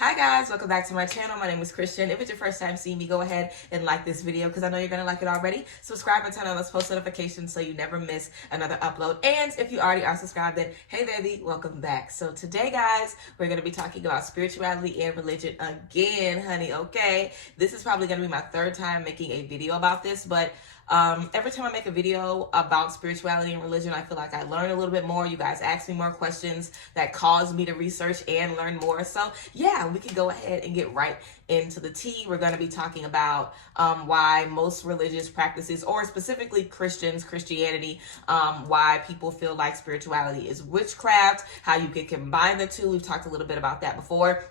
Hi guys, welcome back to my channel. My name is Christian. If it's your first time seeing me, go ahead and like this video because I know you're going to like it already. Subscribe and turn on those post notifications so you never miss another upload. And if you already are subscribed, then hey baby, welcome back. So today guys, we're going to be talking about spirituality and religion again, honey, okay? This is probably going to be my third time making a video about this, but every time I make a video about spirituality and religion, I feel like I learn a little bit more. You guys ask me more questions that cause me to research and learn more. So yeah, we can go ahead and get right into the tea. We're going to be talking about why most religious practices, or specifically Christianity, why people feel like spirituality is witchcraft, how you can combine the two. We've talked a little bit about that before.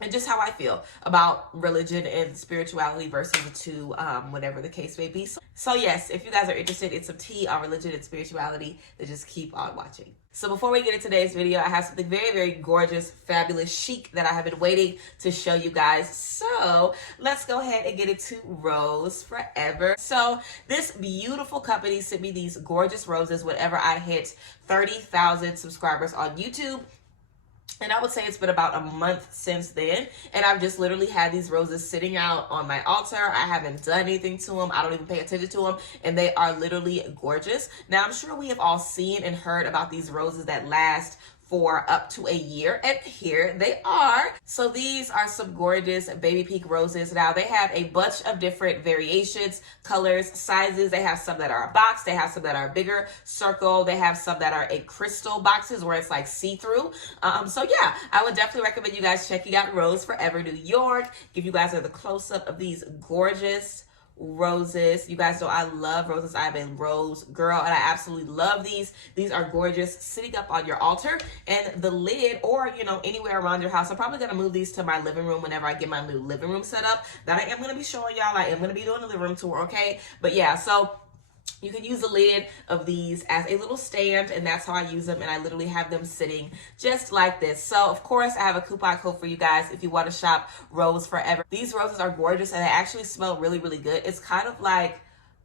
And just how I feel about religion and spirituality versus the two, whatever the case may be. So yes, if you guys are interested in some tea on religion and spirituality, then just keep on watching. So before we get into today's video, I have something very, very gorgeous, fabulous, chic that I have been waiting to show you guys. So let's go ahead and get into Rose Forever. So this beautiful company sent me these gorgeous roses whenever I hit 30,000 subscribers on YouTube. And I would say it's been about a month since then. And I've just literally had these roses sitting out on my altar. I haven't done anything to them. I don't even pay attention to them. And they are literally gorgeous. Now, I'm sure we have all seen and heard about these roses that last for up to a year, and here they are. So these are some gorgeous baby pink roses. Now they have a bunch of different variations, colors, sizes. They have some that are a box, they have some that are bigger, circle, they have some that are a crystal boxes where it's like see-through. So yeah, I would definitely recommend you guys checking out Rose Forever New York. Give you guys the close-up of these gorgeous roses. You guys know I love roses. I've been rose girl and I absolutely love these. These are gorgeous, sitting up on your altar, and the lid, or you know, anywhere around your house. I'm probably gonna move these to my living room whenever I get my new living room set up. That I am gonna be showing y'all. I am gonna be doing a living room tour, okay? But yeah, so you can use the lid of these as a little stand, and that's how I use them, and I literally have them sitting just like this. So, of course, I have a coupon code for you guys if you want to shop Rose Forever. These roses are gorgeous, and they actually smell really, really good. It's kind of like,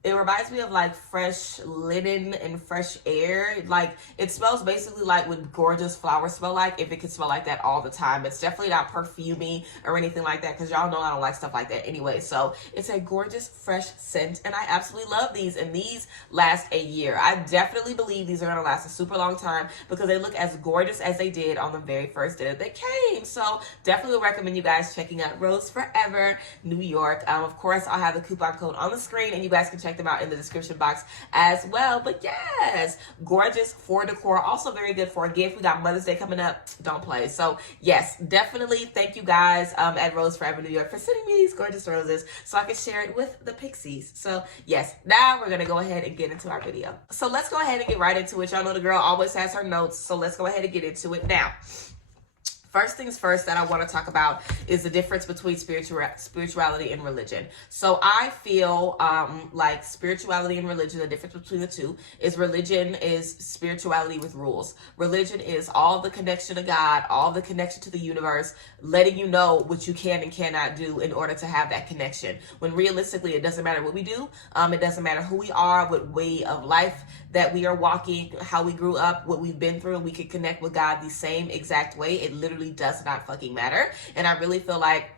it reminds me of like fresh linen and fresh air. Like, it smells basically like what gorgeous flowers smell like, if it could smell like that all the time. It's definitely not perfumey or anything like that, because y'all know I don't like stuff like that anyway. So it's a gorgeous fresh scent, and I absolutely love these, and these last a year. I definitely believe these are going to last a super long time because they look as gorgeous as they did on the very first day that they came. So definitely recommend you guys checking out Rose Forever New York. Of course, I'll have the coupon code on the screen, and you guys can check them out in the description box as well. But yes, gorgeous for decor, also very good for a gift. We got Mother's Day coming up, don't play. So yes, definitely thank you guys at Rose Forever New York for sending me these gorgeous roses so I can share it with the Pixies. So yes, now we're gonna go ahead and get into our video. So let's go ahead and get right into it. Y'all know the girl always has her notes, so let's go ahead and get into it now. First things first that I want to talk about is the difference between spirituality and religion. So I feel like spirituality and religion, the difference between the two is religion is spirituality with rules. Religion is all the connection to God, all the connection to the universe, letting you know what you can and cannot do in order to have that connection. When realistically, it doesn't matter what we do. It doesn't matter who we are, what way of life that we are walking, how we grew up, what we've been through. We can connect with God the same exact way. It literally does not fucking matter. And I really feel like,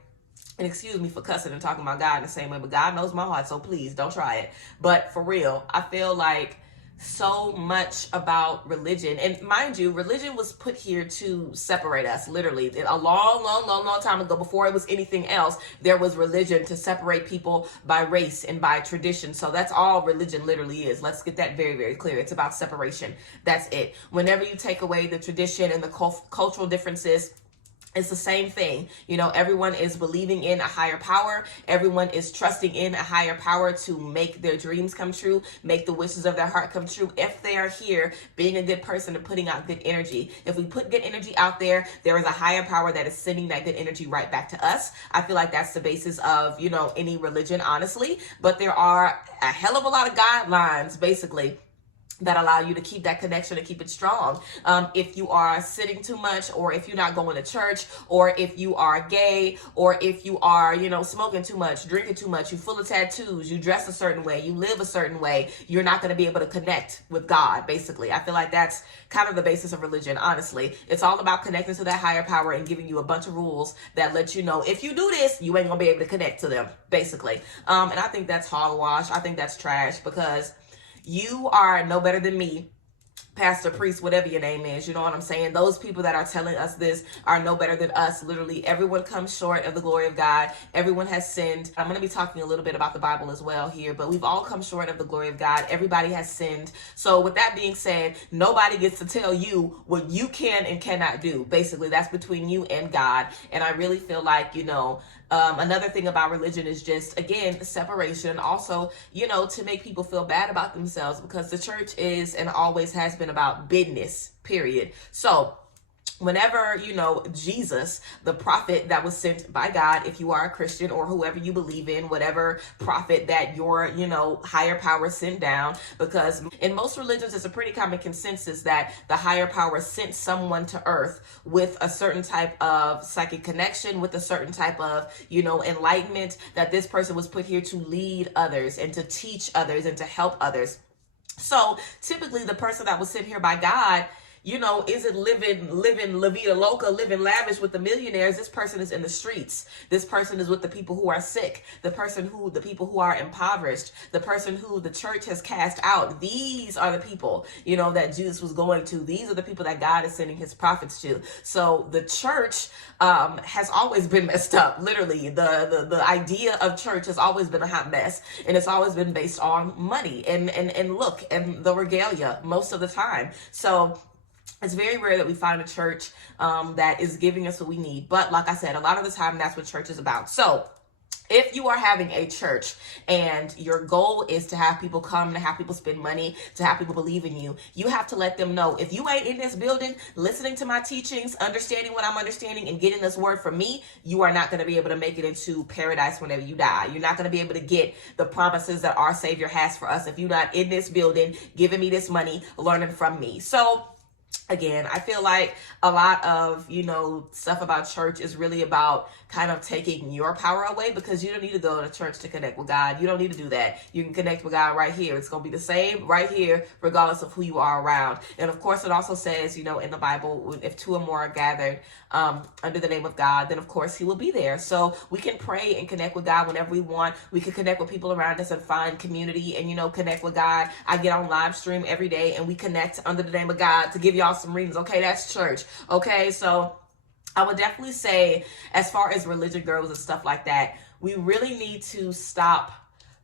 and excuse me for cussing and talking about God in the same way, but God knows my heart, so please don't try it. But for real, I feel like so much about religion, and mind you, religion was put here to separate us, literally. A long time ago, before it was anything else, there was religion to separate people by race and by tradition. So that's all religion literally is. Let's get that very, very clear. It's about separation. That's it. Whenever you take away the tradition and the cultural differences, it's the same thing. You know, everyone is believing in a higher power. Everyone is trusting in a higher power to make their dreams come true, make the wishes of their heart come true. If they are here being a good person and putting out good energy. If we put good energy out there, there is a higher power that is sending that good energy right back to us. I feel like that's the basis of, you know, any religion, honestly. But there are a hell of a lot of guidelines, basically, that allow you to keep that connection and keep it strong. If you are sitting too much, or if you're not going to church, or if you are gay, or if you are, smoking too much, drinking too much, you full of tattoos, you dress a certain way, you live a certain way, you're not going to be able to connect with God, basically. I feel like that's kind of the basis of religion, honestly. It's all about connecting to that higher power and giving you a bunch of rules that let you know if you do this, you ain't going to be able to connect to them, basically. And I think that's hogwash. I think that's trash, because you are no better than me, pastor, priest, whatever your name is. You know what I'm saying? Those people that are telling us this are no better than us. Literally, everyone comes short of the glory of God. Everyone has sinned. I'm going to be talking a little bit about the Bible as well here, but we've all come short of the glory of God. Everybody has sinned. So with that being said, nobody gets to tell you what you can and cannot do. Basically, that's between you and God. And I really feel like, another thing about religion is just, again, separation. Also, to make people feel bad about themselves, because the church is and always has been about business, period. So whenever, Jesus, the prophet that was sent by God, if you are a Christian or whoever you believe in, whatever prophet that your, higher power sent down, because in most religions, it's a pretty common consensus that the higher power sent someone to earth with a certain type of psychic connection, with a certain type of, enlightenment, that this person was put here to lead others and to teach others and to help others. So typically the person that was sent here by God, isn't living La Vida Loca, living lavish with the millionaires. This person is in the streets. This person is with the people who are sick, the people who are impoverished, the person who the church has cast out. These are the people, that Jesus was going to. These are the people that God is sending his prophets to. So the church has always been messed up. Literally, the idea of church has always been a hot mess, and it's always been based on money and look and the regalia most of the time. So it's very rare that we find a church that is giving us what we need. But like I said, a lot of the time, that's what church is about. So if you are having a church and your goal is to have people come, to have people spend money, to have people believe in you, you have to let them know, if you ain't in this building listening to my teachings, understanding what I'm understanding, and getting this word from me, you are not going to be able to make it into paradise whenever you die. You're not going to be able to get the promises that our Savior has for us if you're not in this building, giving me this money, learning from me. So again, I feel like a lot of, stuff about church is really about kind of taking your power away, because you don't need to go to church to connect with God. You don't need to do that. You can connect with God right here. It's going to be the same right here, regardless of who you are around. And of course, it also says, in the Bible, if two or more are gathered under the name of God, then of course he will be there. So we can pray and connect with God whenever we want. We can connect with people around us and find community and, connect with God. I get on live stream every day and we connect under the name of God to give y'all some reasons. Okay, that's church. Okay, so I would definitely say, as far as religion goes and stuff like that, we really need to stop.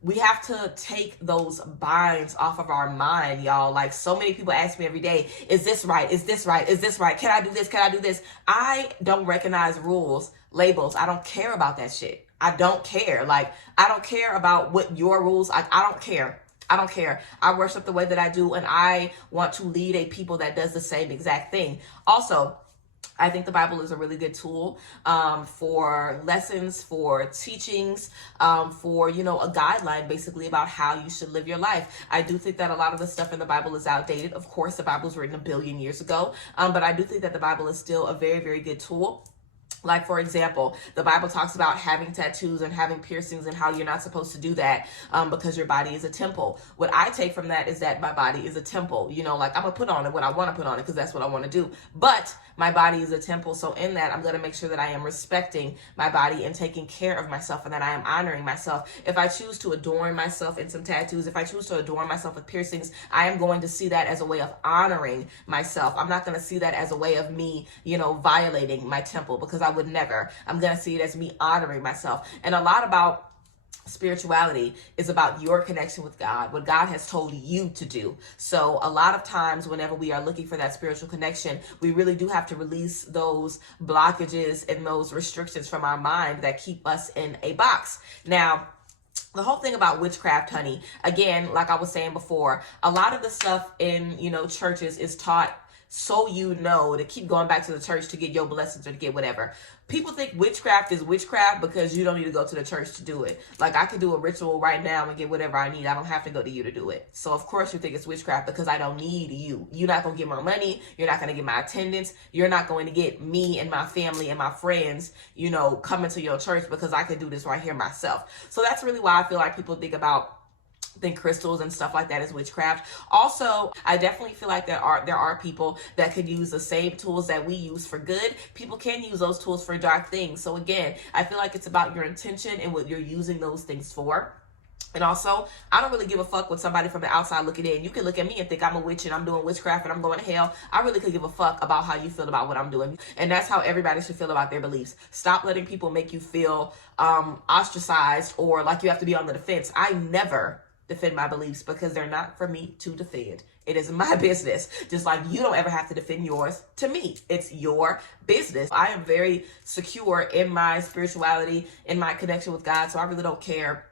We have to take those binds off of our mind, y'all. Like, so many people ask me every day, is this right? Is this right? Is this right? Can I do this? Can I do this? I don't recognize rules, labels. I don't care about that shit. I don't care. Like, I don't care about what your rules, I don't care. I don't care. I worship the way that I do, and I want to lead a people that does the same exact thing. Also, I think the Bible is a really good tool for lessons, for teachings, for, a guideline basically about how you should live your life. I do think that a lot of the stuff in the Bible is outdated. Of course, the Bible was written 1 billion years ago, but I do think that the Bible is still a very, very good tool. Like, for example, the Bible talks about having tattoos and having piercings and how you're not supposed to do that because your body is a temple. What I take from that is that my body is a temple. Like, I'm going to put on it what I want to put on it because that's what I want to do. But my body is a temple. So in that, I'm going to make sure that I am respecting my body and taking care of myself, and that I am honoring myself. If I choose to adorn myself in some tattoos, if I choose to adorn myself with piercings, I am going to see that as a way of honoring myself. I'm not going to see that as a way of me, violating my temple, because I would never. I'm going to see it as me honoring myself. And a lot about spirituality is about your connection with God, what God has told you to do. So a lot of times whenever we are looking for that spiritual connection, we really do have to release those blockages and those restrictions from our mind that keep us in a box. Now, the whole thing about witchcraft, honey, again, like I was saying before, a lot of the stuff in, churches is taught so to keep going back to the church to get your blessings or to get whatever. People think witchcraft is witchcraft because you don't need to go to the church to do it. Like, I could do a ritual right now and get whatever I need. I don't have to go to you to do it. So of course you think it's witchcraft because I don't need you. You're not going to get my money. You're not going to get my attendance. You're not going to get me and my family and my friends, you know, coming to your church because I could do this right here myself. So that's really why I feel like people think crystals and stuff like that is witchcraft. Also, I definitely feel like there are people that could use the same tools that we use for good. People can use those tools for dark things. So again, I feel like it's about your intention and what you're using those things for. And also, I don't really give a fuck what somebody from the outside looking in. You can look at me and think I'm a witch and I'm doing witchcraft and I'm going to hell. I really could give a fuck about how you feel about what I'm doing. And that's how everybody should feel about their beliefs. Stop letting people make you feel ostracized or like you have to be on the defense. I never defend my beliefs because they're not for me to defend. It is my business. Just like you don't ever have to defend yours to me. It's your business. I am very secure in my spirituality, in my connection with God. So I really don't care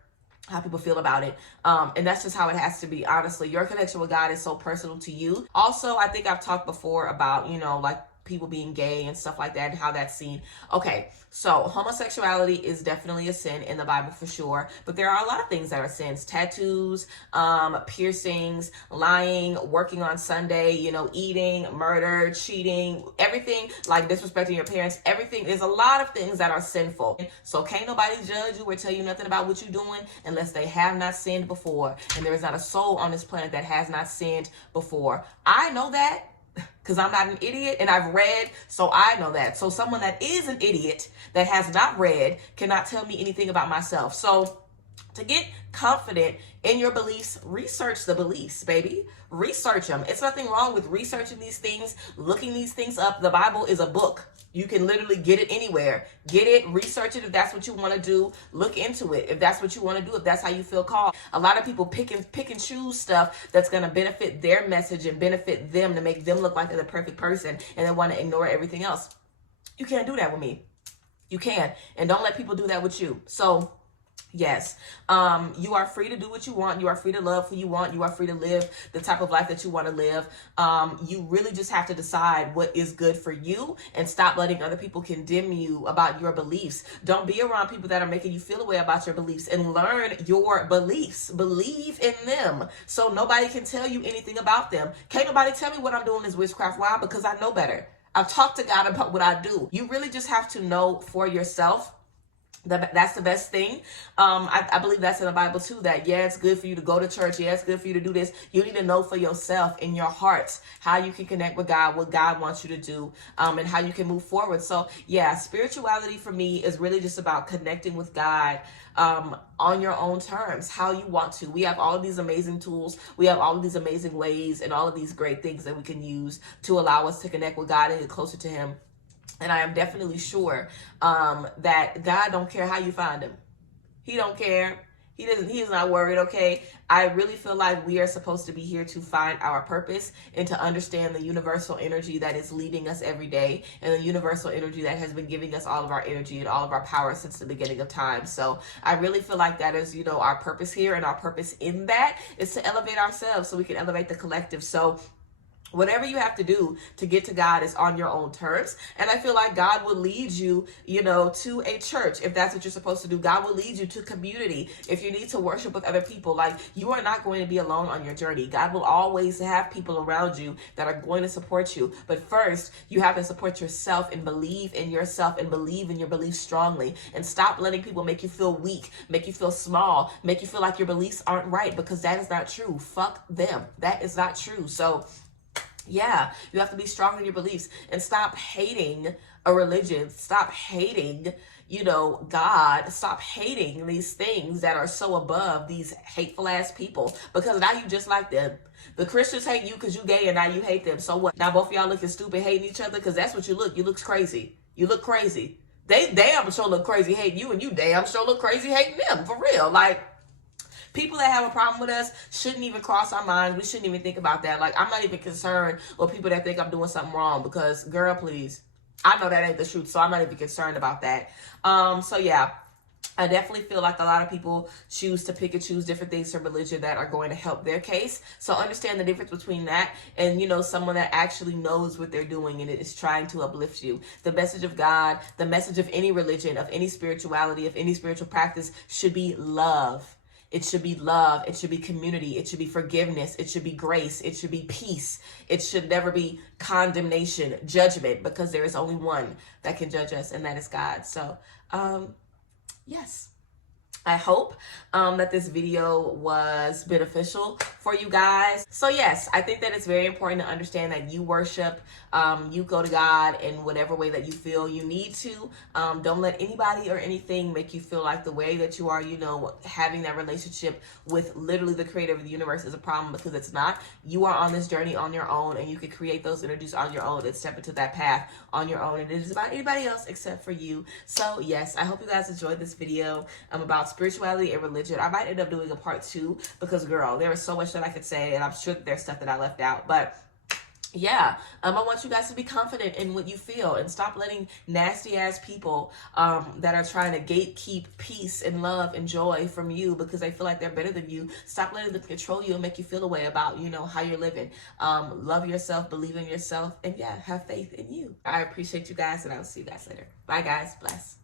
how people feel about it. And that's just how it has to be. Honestly, your connection with God is so personal to you. Also, I think I've talked before about, you know, like people being gay and stuff like that and how that's seen. Okay, so homosexuality is definitely a sin in the Bible for sure, but there are a lot of things that are sins. Tattoos, piercings, lying, working on Sunday, you know, eating, murder, cheating, everything, like disrespecting your parents, everything. There's a lot of things that are sinful. So can't nobody judge you or tell you nothing about what you're doing unless they have not sinned before. And there is not a soul on this planet that has not sinned before. I know that, because I'm not an idiot and I've read, so I know that. So someone that is an idiot that has not read cannot tell me anything about myself. So to get confident in your beliefs, research the beliefs, baby. Research them. It's nothing wrong with researching these things, looking these things up. The Bible is a book. You can literally get it anywhere. Get it, research it if that's what you want to do. Look into it if that's what you want to do, if that's how you feel called. A lot of people pick and choose stuff that's going to benefit their message and benefit them to make them look like they're the perfect person, and they want to ignore everything else. You can't do that with me. You can't. And don't let people do that with you. So yes, you are free to do what you want. You are free to love who you want. You are free to live the type of life that you want to live. You really just have to decide what is good for you and stop letting other people condemn you about your beliefs. Don't be around people that are making you feel a way about your beliefs, and learn your beliefs. Believe in them so nobody can tell you anything about them. Can't nobody tell me what I'm doing is witchcraft. Why? Because I know better. I've talked to God about what I do. You really just have to know for yourself. That's the best thing. I believe that's in the Bible too, that yeah, it's good for you to go to church. Yeah, it's good for you to do this. You need to know for yourself in your heart how you can connect with God, what God wants you to do, and how you can move forward. So yeah, spirituality for me is really just about connecting with God on your own terms, how you want to. We have all of these amazing tools. We have all of these amazing ways and all of these great things that we can use to allow us to connect with God and get closer to Him. And I am definitely sure that God don't care how you find Him. He don't care. He is not worried, okay? I really feel like we are supposed to be here to find our purpose and to understand the universal energy that is leading us every day, and the universal energy that has been giving us all of our energy and all of our power since the beginning of time. So I really feel like that is, you know, our purpose here, and our purpose in that is to elevate ourselves so we can elevate the collective. So whatever you have to do to get to God is on your own terms. And I feel like God will lead you, you know, to a church if that's what you're supposed to do. God will lead you to community if you need to worship with other people. Like, you are not going to be alone on your journey. God will always have people around you that are going to support you. But first, you have to support yourself and believe in yourself and believe in your beliefs strongly. And stop letting people make you feel weak, make you feel small, make you feel like your beliefs aren't right, because that is not true. Fuck them. That is not true. So yeah, you have to be strong in your beliefs and stop hating a religion. Stop hating, you know, God. Stop hating these things that are so above these hateful ass people, because now you just like them. The Christians hate you because you gay, and now you hate them. So what? Now both of y'all looking stupid hating each other, because that's what you look. You look crazy. You look crazy. They damn sure look crazy hating you, and you damn sure look crazy hating them. For real. Like, people that have a problem with us shouldn't even cross our minds. We shouldn't even think about that. Like, I'm not even concerned with people that think I'm doing something wrong, because, girl, please. I know that ain't the truth, so I'm not even concerned about that. So, yeah. I definitely feel like a lot of people choose to pick and choose different things from religion that are going to help their case. So understand the difference between that and, you know, someone that actually knows what they're doing and it is trying to uplift you. The message of God, the message of any religion, of any spirituality, of any spiritual practice should be love. It should be love. It should be community. It should be forgiveness. It should be grace. It should be peace. It should never be condemnation, judgment, because there is only one that can judge us, and that is God. So, yes, I hope that this video was beneficial for you guys. So yes, I think that it's very important to understand that you worship, you go to God in whatever way that you feel you need to. Don't let anybody or anything make you feel like the way that you are, you know, having that relationship with literally the creator of the universe is a problem, because it's not. You are on this journey on your own, and you can create those energies on your own and step into that path on your own. And it is about anybody else except for you. So yes, I hope you guys enjoyed this video about spirituality and religion. I might end up doing a part 2 because, girl, there is so much that I could say, and I'm sure that there's stuff that I left out. But yeah, I want you guys to be confident in what you feel and stop letting nasty ass people that are trying to gatekeep peace and love and joy from you because they feel like they're better than you. Stop letting them control you and make you feel a way about, you know, how you're living. Love yourself, believe in yourself, and yeah, have faith in you. I appreciate you guys, and I will see you guys later. Bye guys, bless.